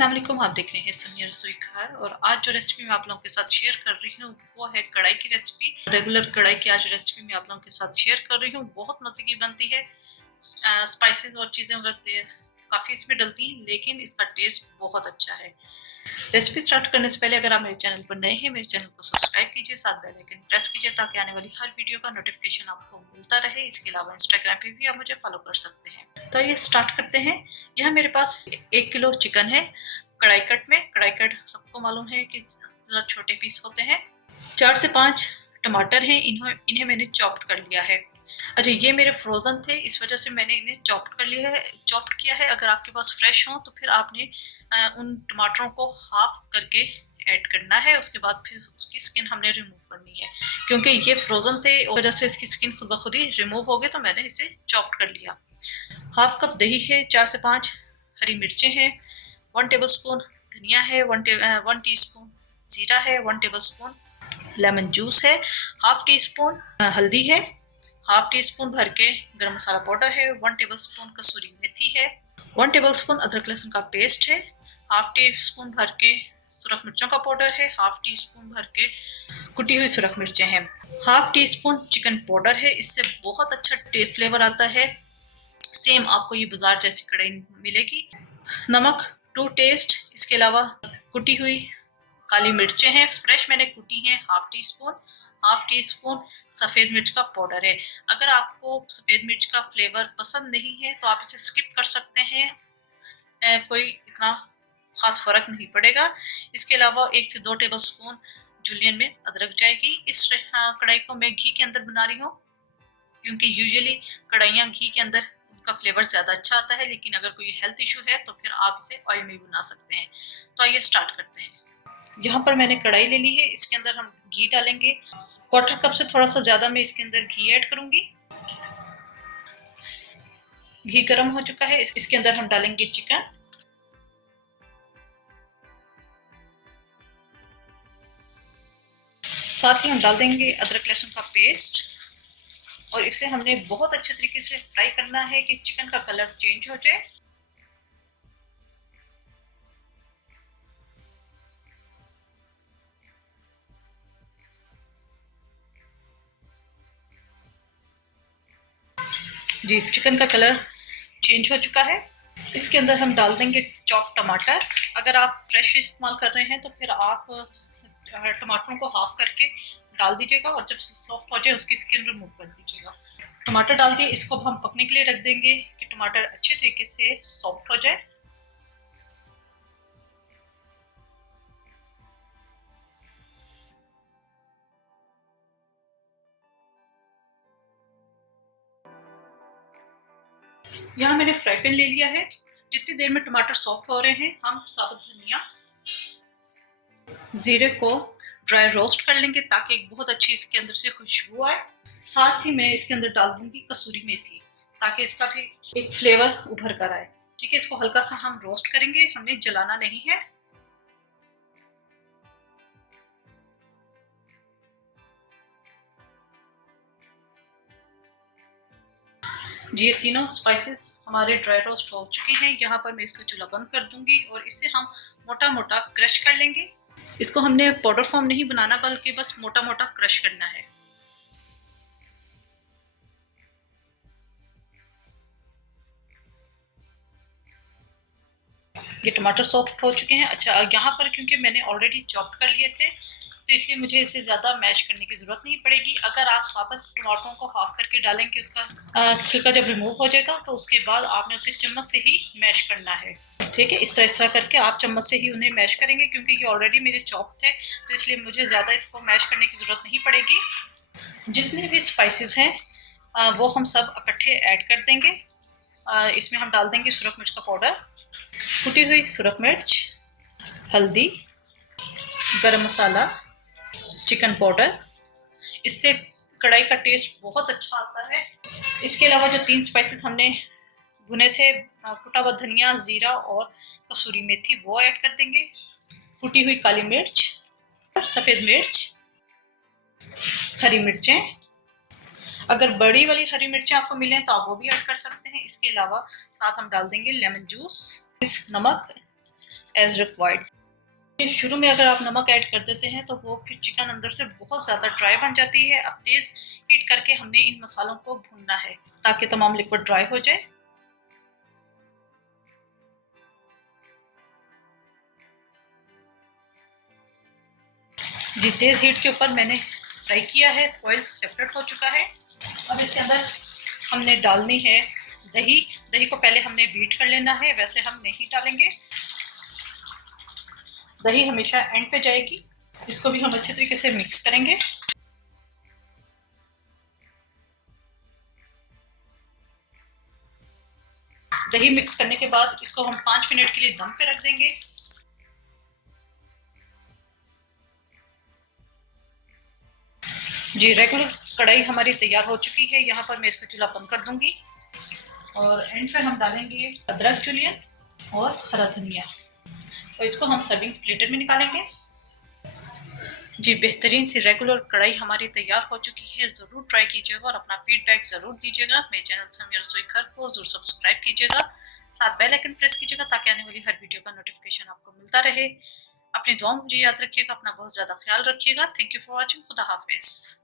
अस्सलाम वालेकुम, आप देख रहे हैं समिया रसोई घर। और आज जो रेसिपी मैं आप लोगों के साथ शेयर कर रही हूँ वो है कढ़ाई की रेसिपी। रेगुलर कढ़ाई की आज रेसिपी मैं आप लोगों के साथ शेयर कर रही हूँ। बहुत मज़े की बनती है। स्पाइसेस और चीज़ें काफ़ी इसमें डलती हैं, लेकिन इसका टेस्ट बहुत अच्छा है। रेसिपी स्टार्ट करने से पहले अगर आप मेरे चैनल पर नए हैं, मेरे चैनल को सब्सक्राइब कीजिए, साथ बेल आइकन प्रेस कीजिए ताकि आने वाली हर वीडियो का नोटिफिकेशन आपको मिलता रहे। इसके अलावा इंस्टाग्राम पे भी आप मुझे फॉलो कर सकते हैं। तो ये स्टार्ट करते हैं। यह मेरे पास 1 किलो चिकन है कढ़ाई कट में। कढ़ाई कट सबको मालूम है कि ज़रा छोटे पीस होते हैं। 4 से 5 टमाटर हैं, इन्हें मैंने चॉप्ड कर लिया है। अच्छा, ये मेरे फ्रोज़न थे, इस वजह से मैंने इन्हें चॉप्ड किया है। अगर आपके पास फ्रेश हो तो फिर आपने उन टमाटरों को हाफ करके ऐड करना है। उसके बाद फिर उसकी स्किन हमने रिमूव करनी है, क्योंकि ये फ्रोज़न थे इस वजह से इसकी स्किन खुद ब खुद ही रिमूव हो गई, तो मैंने इसे चॉप्ड कर लिया। हाफ कप दही है, 4 से 5 हरी मिर्चें हैं, 1 टेबल स्पून धनिया है, 1 टीस्पून जीरा है, 1 टेबल स्पून लेमन जूस है, हाफ टी स्पून हल्दी है, हाफ टी स्पून भर के गरम मसाला पाउडर है, 1 टेबल स्पून कसूरी मेथी है, 1 टेबल स्पून अदरक लहसुन का पेस्ट है, हाफ टी स्पून भर के सुरख मिर्चों का पाउडर है, हाफ टी स्पून भर के कुटी हुई सुरख मिर्चें हैं, half tea spoon chicken powder है। इससे बहुत अच्छा फ्लेवर आता है। सेम आपको ये बाजार जैसी कढ़ाई मिलेगी। नमक टू टेस्ट। इसके अलावा कुटी हुई काली मिर्चें हैं, फ्रेश मैंने कुटी हैं, हाफ टी स्पून सफ़ेद मिर्च का पाउडर है। अगर आपको सफ़ेद मिर्च का फ्लेवर पसंद नहीं है तो आप इसे स्किप कर सकते हैं, कोई इतना ख़ास फ़र्क नहीं पड़ेगा। इसके अलावा 1 से 2 टेबल स्पून जूलियन में अदरक जाएगी। इस कढ़ाई को मैं घी के अंदर बना रही हूँ, क्योंकि यूजुअली कढ़ाइयाँ घी के अंदर का फ्लेवर ज़्यादा अच्छा आता है, लेकिन अगर कोई हेल्थ इशू है तो फिर आप इसे ऑयल में भी बना सकते हैं। तो आइए स्टार्ट करते हैं। यहाँ पर मैंने कढ़ाई ले ली है, इसके अंदर हम घी डालेंगे। 1/4 कप से थोड़ा सा ज़्यादा मैं इसके अंदर घी ऐड करूँगी। घी गर्म हो चुका है, इसके अंदर हम डालेंगे चिकन। साथ ही हम डाल देंगे अदरक लहसुन का पेस्ट, और इसे हमने बहुत अच्छे तरीके से फ्राई करना है कि चिकन का कलर चेंज हो जाए। जी, चिकन का कलर चेंज हो चुका है। इसके अंदर हम डाल देंगे चॉप टमाटर। अगर आप फ्रेश इस्तेमाल कर रहे हैं तो फिर आप टमाटरों को हाफ करके डाल दीजिएगा, और जब सॉफ्ट हो जाए उसकी स्किन रिमूव कर दीजिएगा। टमाटर डाल दिए, इसको हम पकने के लिए रख देंगे कि टमाटर अच्छे तरीके से सॉफ्ट हो जाए। यहाँ मैंने फ्राई पैन ले लिया है। जितनी देर में टमाटर सॉफ्ट हो रहे हैं, हम साबुत धनिया जीरे को ड्राई रोस्ट कर लेंगे ताकि एक बहुत अच्छी इसके अंदर से खुशबू आए। साथ ही मैं इसके अंदर डाल दूंगी कसूरी मेथी, ताकि इसका भी एक फ्लेवर उभर कर आए। ठीक है, इसको हल्का सा हम रोस्ट करेंगे, हमें जलाना नहीं है। जी, ये तीनों स्पाइसेस हमारे ड्राई रोस्ट हो चुके हैं। यहाँ पर मैं इसका चूल्हा बंद कर दूंगी और इसे हम मोटा मोटा क्रश कर लेंगे। इसको हमने पाउडर फॉर्म नहीं बनाना, बल्कि बस मोटा मोटा क्रश करना है। ये टमाटर सॉफ्ट हो चुके हैं। अच्छा, यहाँ पर क्योंकि मैंने ऑलरेडी चॉप कर लिए थे तो इसलिए मुझे इसे ज़्यादा मैश करने की ज़रूरत नहीं पड़ेगी। अगर आप साबुत टमाटरों को हाफ करके डालेंगे, उसका छिलका जब रिमूव हो जाएगा तो उसके बाद आपने उसे चम्मच से ही मैश करना है। ठीक है, इस तरह करके आप चम्मच से ही उन्हें मैश करेंगे, क्योंकि ये ऑलरेडी मेरे चॉप थे तो इसलिए मुझे ज़्यादा इसको मैश करने की ज़रूरत नहीं पड़ेगी। जितने भी स्पाइसेस हैं वो हम सब इकट्ठे ऐड कर देंगे। इसमें हम डाल देंगे सुरख मिर्च का पाउडर, कुटी हुई सुरख मिर्च, हल्दी, गरम मसाला, चिकन पाउडर। इससे कढ़ाई का टेस्ट बहुत अच्छा आता है। इसके अलावा जो 3 स्पाइसेस हमने भुने थे, कुटा हुआ धनिया, जीरा और कसूरी मेथी, वो ऐड कर देंगे। कुटी हुई काली मिर्च, सफ़ेद मिर्च, हरी मिर्चें। अगर बड़ी वाली हरी मिर्चें आपको मिलें तो आप वो भी ऐड कर सकते हैं। इसके अलावा साथ हम डाल देंगे लेमन जूस, नमक, एज रिक्वायर्ड। शुरू में अगर आप नमक ऐड कर देते हैं तो वो फिर चिकन अंदर से बहुत ज़्यादा ड्राई बन जाती है। अब तेज़ हीट करके हमने इन मसालों को भूनना है ताकि तमाम लिक्विड ड्राई हो जाए। जी, तेज़ हीट के ऊपर मैंने फ्राई किया है, ऑयल सेपरेट हो चुका है। अब इसके अंदर हमने डालनी है दही। दही को पहले हमने बीट कर लेना है, वैसे हम नहीं डालेंगे, दही हमेशा एंड पे जाएगी। इसको भी हम अच्छे तरीके से मिक्स करेंगे। दही मिक्स करने के बाद इसको हम 5 मिनट के लिए दम पे रख देंगे। जी, रेगुलर कढ़ाई हमारी तैयार हो चुकी है। यहाँ पर मैं इसका चूल्हा बंद कर दूंगी और एंड पे हम डालेंगे अदरक जुलियन और हरा धनिया, और इसको हम सर्विंग प्लेटर में निकालेंगे। जी, बेहतरीन सी रेगुलर कढ़ाई हमारी तैयार हो चुकी है। ज़रूर ट्राई कीजिएगा और अपना फीडबैक ज़रूर दीजिएगा। मेरे चैनल समिया रसोई घर को ज़रूर सब्सक्राइब कीजिएगा, साथ बेल आइकन प्रेस कीजिएगा ताकि आने वाली हर वीडियो का नोटिफिकेशन आपको मिलता रहे। अपनी दुआ मुझे याद रखिएगा, अपना बहुत ज़्यादा ख्याल रखिएगा। Thank you for watching. खुदा हाफिज़।